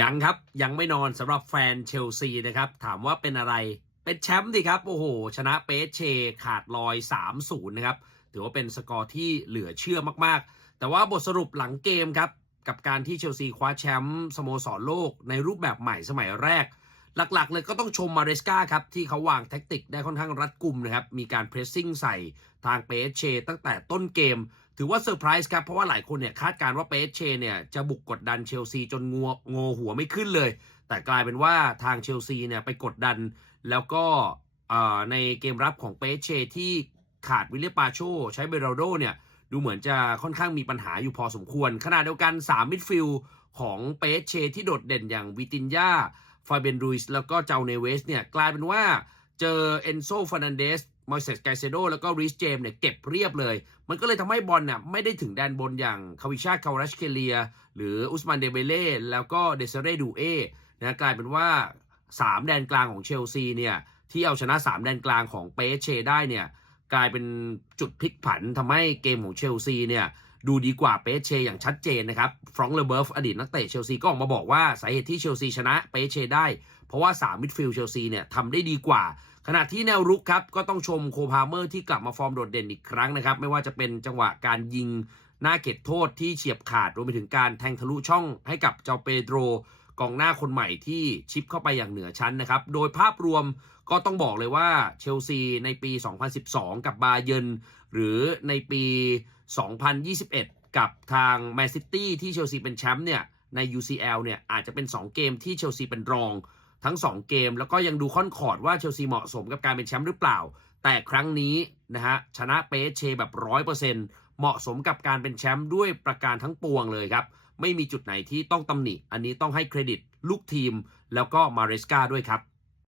ยังครับยังไม่นอนสำหรับแฟนเชลซีนะครับ ถามว่าเป็นอะไรเป็นแชมป์ดิครับ โอ้โห ชนะเปเชขาดลอย 3-0 นะครับ ถือว่าเป็นสกอร์ที่เหลือเชื่อมากๆ แต่ว่าบทสรุปหลังเกมครับ กับการที่เชลซีคว้าแชมป์สโมสรโลกในรูปแบบใหม่สมัยแรก หลักๆ เลยก็ต้องชมมาเรสกาครับ ที่เขาวางแท็กติกได้ค่อนข้างรัดกุมนะครับ มีการเพรสซิ่งใส่ทางเปเชตั้งแต่ต้นเกม ถือว่าเซอร์ไพรส์ครับ เพราะว่าหลายคนเนี่ยคาดการณ์ว่าเปเชเนี่ยจะบุกกดดันเชลซีจนงัวงอหัวไม่ขึ้นเลย แต่กลายเป็นว่าทางเชลซีเนี่ยไปกดดัน แล้วก็ในเกมรับของเปเชที่ขาดวิลเลียปาโช ใช้เบรโดเนี่ยดูเหมือนจะค่อนข้างมีปัญหาอยู่พอสมควร ขณะเดียวกัน 3 มิดฟิลของเปเชที่โดดเด่นอย่างวิตินยาฟาเบนรูสแล้วก็เจ้าเนเวสเนี่ยกลายเป็นว่าเจอเอนโซฟานันเดส มอยเซสไกเซโดแล้วก็ริสเจมเนี่ยเก็บเรียบเลย มันก็เลยทำให้บอลเนี่ยไม่ได้ถึงแดนบนอย่างคาวิชาคาราชเคเลีย หรืออุสมานเดเบเล่แล้วก็เดซเรดูเอนะกลายเป็นว่า 3 แดนกลางของเชลซีเนี่ยที่เอาชนะ 3 แดนกลางของเปเชได้เนี่ยกลายเป็นจุดพลิกผันทำให้เกมของเชลซีเนี่ยดูดีกว่าเปเชอย่างชัดเจนนะครับฟรองก์เลเบิร์ฟอดีตนักเตะเชลซีก็ออกมาบอกว่าสาเหตุที่เชลซีชนะเปเชได้ เพราะว่า 3 มิดฟิลด์เชลซีเนี่ยทำได้ดีกว่า ขณะที่แนวรุกครับก็ต้องชมโคพาเมอร์ที่กลับมาฟอร์มโดดเด่นอีกครั้งนะครับ ไม่ว่าจะเป็นจังหวะการยิงหน้าเขตโทษที่เฉียบขาดรวมไปถึงการแทงทะลุช่องให้กับเจ้าเปโดรกองหน้าคนใหม่ที่ชิปเข้าไปอย่างเหนือชั้นนะครับ โดยภาพรวมก็ต้องบอกเลยว่าเชลซีในปี 2012 กับบาเยนหรือในปี 2021 กับทางแมนซิตี้ที่เชลซีเป็นแชมป์เนี่ยใน UCL เนี่ยอาจจะเป็น 2 เกมที่เชลซีเป็นรอง ทั้ง 2 เกม แล้วก็ยังดูค่อนคอร์ดว่าเชลซีเหมาะสมกับการเป็นแชมป์หรือเปล่า แต่ครั้งนี้นะฮะชนะเปเชแบบร้อยเปอร์เซ็นต์เหมาะสมกับการเป็นแชมป์ด้วยประการทั้งปวงเลยครับ ไม่มีจุดไหนที่ต้องตำหนิ อันนี้ต้องให้เครดิตลูกทีม แล้วก็มาเรสกาด้วยครับ